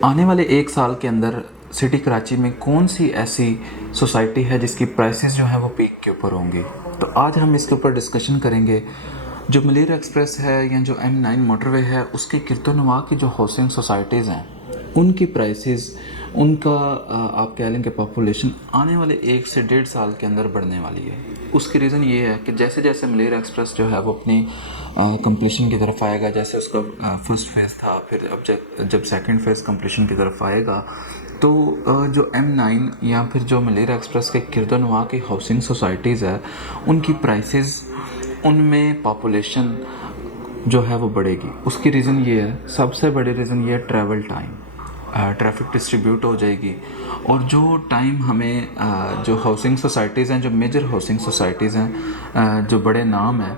आने वाले 1 साल के अंदर सिटी कराची में कौन सी ऐसी सोसाइटी है जिसकी प्राइसेस जो है वो पीक के ऊपर होंगी। तो आज हम इसके ऊपर डिस्कशन करेंगे। जो मलिर एक्सप्रेस है या जो M9 मोटरवे है उसके गिरदोनवा की जो हाउसिंग सोसाइटीज़ हैं उनकी प्राइसेस, उनका आप कह लें कि पॉपुलेशन आने वाले 1 से 1.5 साल के अंदर बढ़ने वाली है। उसकी रीज़न ये है कि जैसे जैसे मलिर एक्सप्रेस जो है वो अपनी कंप्लीशन की तरफ आएगा, जैसे उसका फर्स्ट फेज़ था, फिर अब जब सेकंड फेज़ कंप्लीशन की तरफ आएगा तो जो M9 या फिर जो मलिर एक्सप्रेस के गिरदोनवा की हाउसिंग सोसाइटीज़ है उनकी प्राइसेस, उनमें पॉपुलेशन जो है वो बढ़ेगी। उसकी रीज़न ये है, सबसे बड़ी रीज़न ये है ट्रैवल टाइम। ट्रैफिक डिस्ट्रीब्यूट हो जाएगी और जो टाइम हमें जो हाउसिंग सोसाइटीज़ हैं, जो मेजर हाउसिंग सोसाइटीज़ हैं, जो बड़े नाम हैं,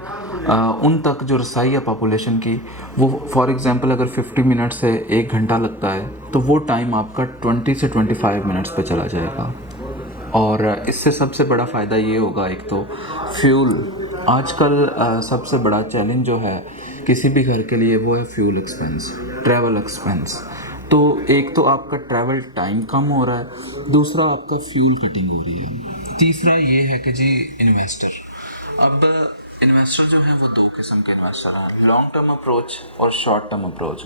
उन तक जो रसाई है पॉपुलेशन की, वो फॉर एग्ज़ाम्पल अगर 50 मिनट से 1 घंटा लगता है तो वो टाइम आपका 20 से 25 मिनट्स पे चला जाएगा। और इससे सबसे बड़ा फ़ायदा ये होगा, एक तो फ्यूल। आजकल सबसे बड़ा चैलेंज जो है किसी भी घर के लिए वो है फ्यूल एक्सपेंस, ट्रैवल एक्सपेंस। तो एक तो आपका ट्रैवल टाइम कम हो रहा है, दूसरा आपका फ्यूल कटिंग हो रही है, तीसरा ये है कि जी इन्वेस्टर। अब इन्वेस्टर जो है वो 2 किस्म के इन्वेस्टर हैं, लॉन्ग टर्म अप्रोच और शॉर्ट टर्म अप्रोच।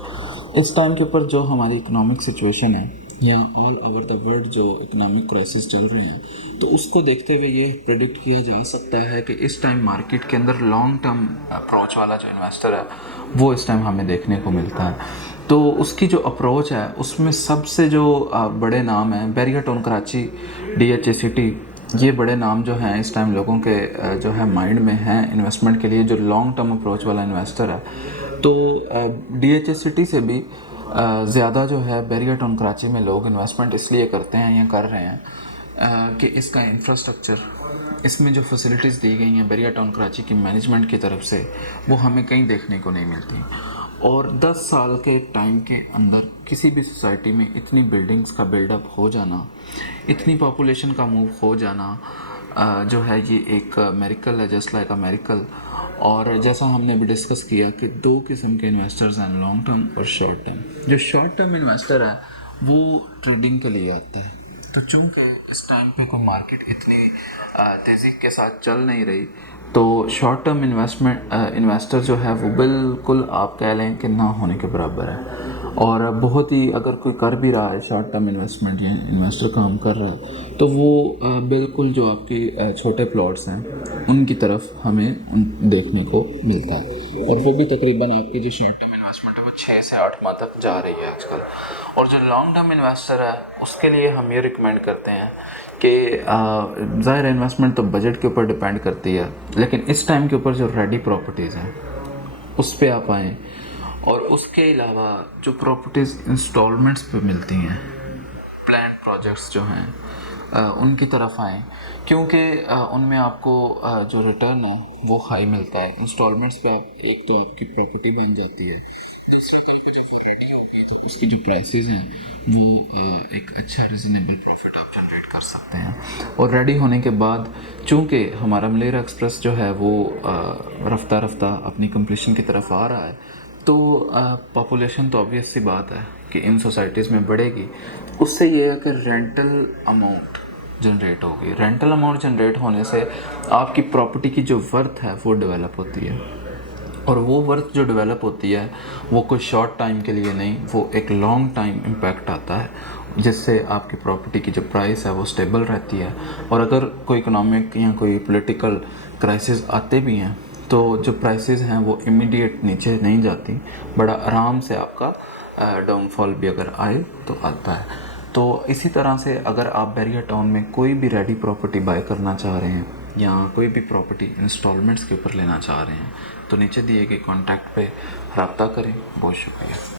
इस टाइम के ऊपर जो हमारी इकोनॉमिक सिचुएशन है या ऑल ओवर द वर्ल्ड जो इकोनॉमिक क्राइसिस चल रहे हैं, तो उसको देखते हुए ये प्रिडिक्ट किया जा सकता है कि इस टाइम मार्केट के अंदर लॉन्ग टर्म अप्रोच वाला जो इन्वेस्टर है वो इस टाइम हमें देखने को मिलता है। तो उसकी जो अप्रोच है उसमें सबसे जो बड़े नाम हैं, बैरियरटाउन कराची, DHA सिटी, ये बड़े नाम जो हैं इस टाइम लोगों के जो है माइंड में हैं इन्वेस्टमेंट के लिए, जो लॉन्ग टर्म अप्रोच वाला इन्वेस्टर है। तो DHA सिटी से भी ज़्यादा जो है बैरियरटाउन कराची में लोग इन्वेस्टमेंट इसलिए करते हैं या कर रहे हैं कि इसका इंफ्रास्ट्रक्चर, इसमें जो फैसिलिटीज़ दी गई हैं बैरियरटाउन कराची की मैनेजमेंट की तरफ से, वो हमें कहीं देखने को नहीं मिलती। और 10 साल के टाइम के अंदर किसी भी सोसाइटी में इतनी बिल्डिंग्स का बिल्डअप हो जाना, इतनी पॉपुलेशन का मूव हो जाना जो है ये एक मेरिकल है, जस्ट लाइक अ मेरिकल। और जैसा हमने अभी डिस्कस किया कि 2 किस्म के इन्वेस्टर्स हैं, लॉन्ग टर्म और शॉर्ट टर्म। जो शॉर्ट टर्म इन्वेस्टर है वो ट्रेडिंग के लिए आता है। तो चूँकि इस टाइम पे कोई मार्केट इतनी तेज़ी के साथ चल नहीं रही, तो शॉर्ट टर्म इन्वेस्टर जो है वो बिल्कुल आप कह लें कि ना होने के बराबर है। और बहुत ही, अगर कोई कर भी रहा है शॉर्ट टर्म इन्वेस्टमेंट या इन्वेस्टर काम कर रहा है, तो वो बिल्कुल जो आपकी छोटे प्लॉट्स हैं उनकी तरफ हमें देखने को मिलता है। और वो भी तकरीबन आपकी जो शॉर्ट टर्म इन्वेस्टमेंट है वो 6 से 8 माह तक जा रही है आजकल। और जो लॉन्ग टर्म इन्वेस्टर है उसके लिए हम ये रिकमेंड करते हैं कि ज़ाहिर इन्वेस्टमेंट तो बजट के ऊपर डिपेंड करती है, लेकिन इस टाइम के ऊपर जो रेडी प्रॉपर्टीज़ हैं उस पर आप आएँ। और उसके अलावा जो प्रॉपर्टीज़ इंस्टॉलमेंट्स पे मिलती हैं, प्लान प्रोजेक्ट्स जो हैं, उनकी तरफ आएँ, क्योंकि उनमें आपको जो रिटर्न है वो हाई मिलता है। इंस्टॉलमेंट्स पे आप, एक तो आपकी प्रॉपर्टी बन जाती है, दूसरी तरफ जब वो रेडी होगी तो उसकी जो प्राइसेस हैं वो एक अच्छा रिजनेबल प्रॉफिट आप जनरेट कर सकते हैं। और रेडी होने के बाद चूँकि हमारा मलिर एक्सप्रेस जो है वो रफ्ता रफ्ता अपनी कंप्लीशन की तरफ आ रहा है, तो पॉपुलेशन तो ऑब्वियस सी बात है कि इन सोसाइटीज़ में बढ़ेगी। उससे ये है कि रेंटल अमाउंट जनरेट होगी। रेंटल अमाउंट जनरेट होने से आपकी प्रॉपर्टी की जो वर्थ है वो डेवलप होती है। और वो वर्थ जो डेवलप होती है वो कोई शॉर्ट टाइम के लिए नहीं, वो एक लॉन्ग टाइम इम्पैक्ट आता है, जिससे आपकी प्रॉपर्टी की जो प्राइस है वो स्टेबल रहती है। और अगर कोई इकोनॉमिक या कोई पॉलिटिकल क्राइसिस आते भी हैं तो जो प्राइसेस हैं वो इमीडिएट नीचे नहीं जाती, बड़ा आराम से आपका डाउनफॉल भी अगर आए तो आता है। तो इसी तरह से अगर आप बैरियरटाउन में कोई भी रेडी प्रॉपर्टी बाय करना चाह रहे हैं या कोई भी प्रॉपर्टी इंस्टॉलमेंट्स के ऊपर लेना चाह रहे हैं, तो नीचे दिए गए कॉन्टैक्ट पे रब्ता करें। बहुत शुक्रिया।